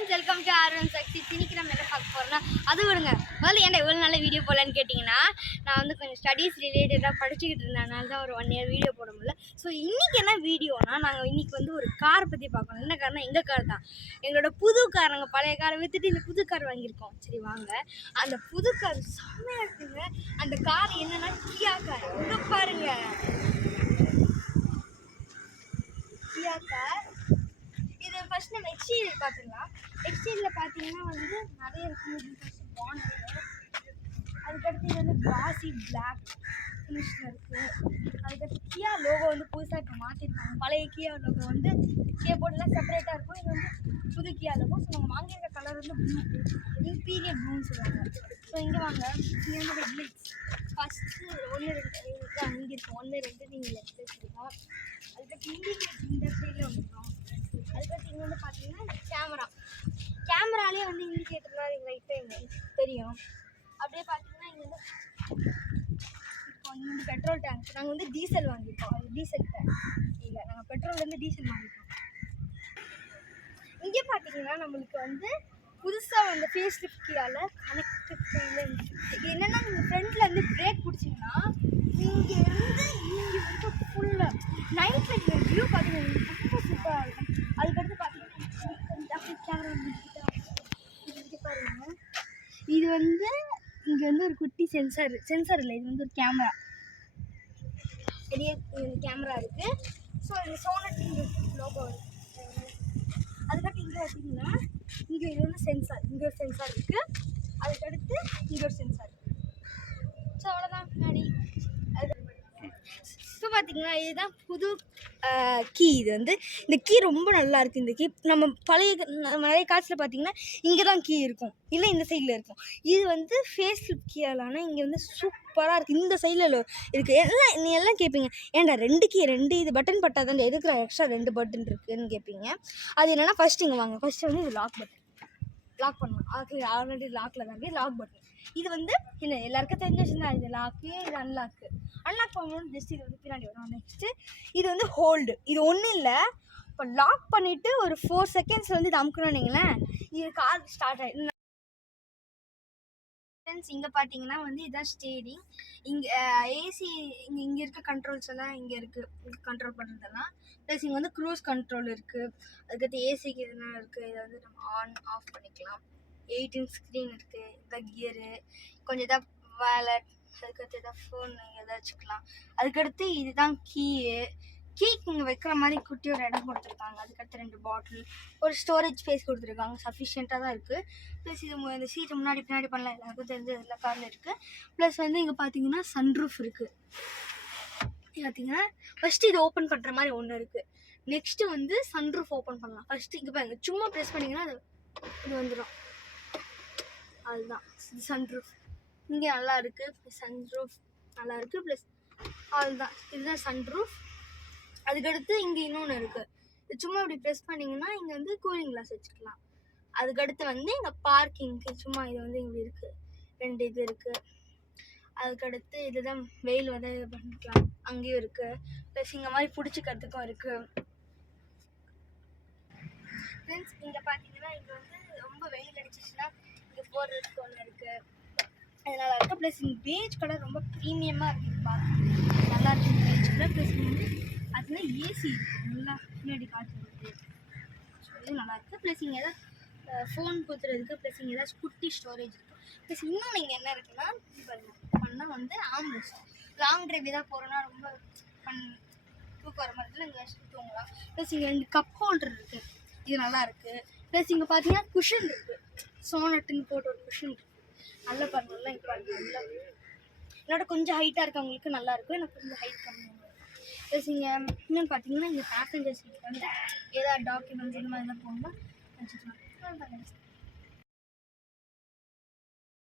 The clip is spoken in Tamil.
ஃப்ரெண்ட்ஸ், வெல்கம் டு ஆர்வன் சக்தி. இன்னைக்கு நம்ம என்ன பார்க்க போகிறோம்னா, அது விடுங்க முதல்ல ஏன்டா இவ்வளோ நல்ல வீடியோ போடலான்னு கேட்டிங்கன்னா, நான் வந்து கொஞ்சம் ஸ்டடீஸ் ரிலேட்டடாக படிச்சுக்கிட்டு இருந்தேனால தான் ஒரு 1 இயர் வீடியோ போட முடியல. ஸோ இன்றைக்கி என்ன வீடியோனா, நாங்கள் இன்றைக்கி வந்து ஒரு காரை பற்றி பார்க்கணும். என்ன கார்னா எங்கள் கார் தான். எங்களோட புது கார், நாங்கள் பழைய காரை விற்றுட்டு இந்த புது கார் வாங்கியிருக்கோம். சரி வாங்க, அந்த புது கார் செம்மையாக இருக்குங்க. அந்த கார் என்னென்னா கியா கார். இங்கே பாருங்க, கியா கார். இது ஃபர்ஸ்ட் நம்ம எக்ஸ்டீரியர் பார்த்துக்கலாம். எக்ஸ்டீரியரில் பார்த்தீங்கன்னா வந்து நிறைய இருக்குது. ஃபர்ஸ்ட் பானட், அதுக்கடுத்து இது வந்து கிளாசி பிளாக் ஃபினிஷில் இருக்குது. அதுக்கடுத்து கியா லோகோ வந்து புதுசாக இப்போ மாற்றிருக்காங்க. பழைய கியா லோகோ வந்து கியா போர்டெலாம் செப்பரேட்டாக இருக்கும். இது வந்து புது கியா லோகோ. ஸோ நம்ம வாங்கியிருக்க கலர் வந்து ப்ளூ, இம்பீரியல் ப்ளூன்னு சொல்லுவாங்க. ஸோ இங்கே வாங்க, இங்கே வந்து ஹெட்லைட்ஸ் ஃபஸ்ட்டு 1 2 இங்கே இருக்கும். 1 2 நீங்கள் லெஃப்ட் வச்சுருக்கோம். அதுக்கடுத்து இண்டிகேட் இந்த சைடில் வந்துடும். அதுக்கடுத்து இங்கே வந்து பார்த்தீங்கன்னா கேமராலே வந்து இண்டிகேட்டர்லாம் எங்கள் லைட்டாக தெரியும். அப்படியே பார்த்தீங்கன்னா இங்கே வந்து இப்போ இங்கே வந்து பெட்ரோல் டேங்க். நாங்கள் வந்து டீசல் வாங்கியிருக்கோம். அது டீசல் டேங்க் இல்லை, நாங்கள் பெட்ரோல்லேருந்து டீசல் வாங்கியிருக்கோம். இங்கே பார்த்தீங்கன்னா நம்மளுக்கு வந்து புதுசாக வந்து ஃபேஸ் லிஃப்ட் கியால கனெக்டட் கையில் என்னென்னா, நீங்கள் ஃப்ரண்ட்டில் வந்து பிரேக் பிடிச்சிங்கன்னா இங்கே இருந்து இங்கே வந்து ஃபுல்லாக நைட்டில் நீங்கள் வியூ பார்த்தீங்கன்னா ரொம்ப சூப்பராக இருக்கும். அதுக்கடுத்து பார்த்தீங்கன்னா கேமரா பாருங்க, இது வந்து இங்கே வந்து ஒரு குட்டி சென்சார் இல்லை, இது வந்து ஒரு கேமரா. பெரிய கேமரா இருக்குது. ஸோ இந்த சோனட் இங்கே லோகோ இருக்குது. அதுக்கடுத்து இங்கே பார்த்தீங்கன்னா இங்கே இது வந்து சென்சார், இங்கே ஒரு சென்சார் இருக்குது. அதுக்கடுத்து இங்கே ஒரு சென்சார். ஸோ அவ்வளோதான் பின்னாடி. இப்போ பார்த்தீங்கன்னா இதுதான் புது கீ. இது வந்து இந்த கீ ரொம்ப நல்லா இருக்குது. இந்த கீ நம்ம நிறைய காசில் பார்த்தீங்கன்னா இங்கே தான் கீ இருக்கும், இல்லை இந்த சைடில் இருக்கும். இது வந்து ஃபேஸ் லிஃப்ட் கீயாலான இங்கே வந்து சூப்பராக இருக்குது. இந்த சைடில் இருக்குது. நீ எல்லாம் கேட்பீங்க, ஏன்டா 2 இது பட்டன் பட்டா தான் எதுக்குற எக்ஸ்ட்ரா 2 பட்டன் இருக்குதுன்னு கேட்பீங்க. அது என்னென்னா, ஃபஸ்ட்டு இங்கே வாங்க, ஃபஸ்ட்டு வந்து இது லாக் பட்டன். லாக் பண்ணணும். அது ஆல்ரெடி லாக்கில் தான் இருக்குது. லாக் பட்டன் இது வந்து இல்லை எல்லாருக்கும் தெரிஞ்ச விஷயம் தான். இது லாக்கு, இது அன்லாக்கு. அன்லாக் பண்ணணும்னு ஜஸ்ட் இது வந்து பின்னாடி வரும். நெக்ஸ்ட்டு இது வந்து ஹோல்டு. இது ஒன்றும் இல்லை, இப்போ லாக் பண்ணிவிட்டு ஒரு 4 செகண்ட்ஸில் வந்து இது அமுக்கணும்னீங்களேன், இது கார் ஸ்டார்ட் ஆகிடும். ஃப்ரெண்ட்ஸ், இங்கே பார்த்தீங்கன்னா வந்து இதுதான் ஸ்டேரிங். இங்கே ஏசி இங்கே இருக்க கண்ட்ரோல்ஸ் எல்லாம் இங்கே இருக்குது, கண்ட்ரோல் பண்ணுறதெல்லாம். ப்ளஸ் இங்கே வந்து க்ரூஸ் கண்ட்ரோல் இருக்குது. அதுக்கடுத்து ஏசிக்கு இதெல்லாம் இருக்குது. இதை வந்து நம்ம ஆன் ஆஃப் பண்ணிக்கலாம். 18 ஸ்க்ரீன் இருக்குது. இதான் கியரு, கொஞ்சம் இதாக வேலட், அதுக்கடுத்து எதாவது ஃபோன் நீங்கள் எதாவது வச்சுக்கலாம். அதுக்கடுத்து இதுதான் கீக்கு இங்கே வைக்கிற மாதிரி குட்டி ஒரு இடம் கொடுத்துருக்காங்க. அதுக்கடுத்து 2 பாட்டில், ஒரு ஸ்டோரேஜ் ஸ்பேஸ் கொடுத்துருக்காங்க. சஃபிஷியண்ட்டாக தான் இருக்குது. ப்ளஸ் இது இந்த சீட்டு முன்னாடி பின்னாடி பண்ணலாம், எல்லாருக்கும் தெரிஞ்ச எல்லா காரில் இருக்குது. ப்ளஸ் வந்து இங்கே பார்த்தீங்கன்னா சன்ரூஃப் இருக்குது. பார்த்தீங்கன்னா ஃபஸ்ட்டு இது ஓப்பன் பண்ணுற மாதிரி ஒன்று இருக்குது. நெக்ஸ்ட்டு வந்து சன்ரூஃப் ஓப்பன் பண்ணலாம். ஃபஸ்ட்டு இங்கே பாருங்க, சும்மா ப்ரெஸ் பண்ணிங்கன்னா இது வந்துடும். அதுதான் இது சன்ரூஃப். இங்கே நல்லா இருக்குது, சன்ரூஃப் நல்லா இருக்குது. ப்ளஸ் அதுதான் இதுதான் சன்ரூஃப். அதுக்கடுத்து இங்கே இன்னொன்று இருக்குது. சும்மா இப்படி ப்ரெஸ் பண்ணிங்கன்னா இங்கே வந்து கூலிங் கிளாஸ் வச்சுக்கலாம். அதுக்கடுத்து வந்து இங்கே பார்க்கிங்க்கு சும்மா இது வந்து இங்கே இருக்குது, 2 இது இருக்குது. அதுக்கடுத்து இதுதான் வெயில் வந்து இது பண்ணிக்கலாம், அங்கேயும் இருக்குது. ப்ளஸ் இங்கே மாதிரி பிடிச்சிக்கிறதுக்கும் இருக்குது. ஃப்ரெண்ட்ஸ், இங்கே பார்த்தீங்கன்னா இங்கே வந்து ரொம்ப வெயில் அடிச்சிச்சுன்னா இங்கே போடுறதுக்கு ஒன்று இருக்குது, அது நல்லா இருக்குது. ப்ளஸ் இங்கே பேஜ் கலர் ரொம்ப ப்ரீமியமாக இருக்குது, பார்க்க நல்லா இருக்குது பேஜ் கலர். ப்ளஸ் வந்து அதுனா ஏசி இருக்குது, நல்லா பின்னாடி காற்று இருக்குது. ஸோ இது நல்லாயிருக்கு. ப்ளஸ் இங்கே எதாவது ஃபோன் கொடுத்துறதுக்கு, ப்ளஸ் இங்கே ஏதாவது குட்டி ஸ்டோரேஜ் இருக்குது. ப்ளஸ் இன்னும் நீங்கள் என்ன இருக்குன்னா, பண்ணால் வந்து ஆம்ரெஸ்ட், லாங் ட்ரைவ் தான் போகிறோன்னா ரொம்ப தூக்கம் வர மாதிரி இங்கே வச்சுட்டு தூங்கலாம். ப்ளஸ் இங்கே 2 கப் ஹோல்டர் இருக்குது, இது நல்லா இருக்குது. ப்ளஸ் இங்கே பார்த்தீங்கன்னா குஷன் இருக்குது, சோனட்டுன்னு போட்டு ஒரு குஷன் இருக்குது. நல்லா பண்ணலாம். இப்போ நல்லா என்னோட கொஞ்சம் ஹைட்டாக இருக்கவங்களுக்கு நல்லாயிருக்கும், எனக்கு கொஞ்சம் ஹைட் கம்மியாக. ப்ளஸ் இங்கே இன்னும் பார்த்தீங்கன்னா இங்கே பேசஞ்சர் சீட் வந்து ஏதாவது டாக்குமெண்ட்ஸ் இந்த மாதிரி தான் போகணும்னா வச்சுக்கலாம்.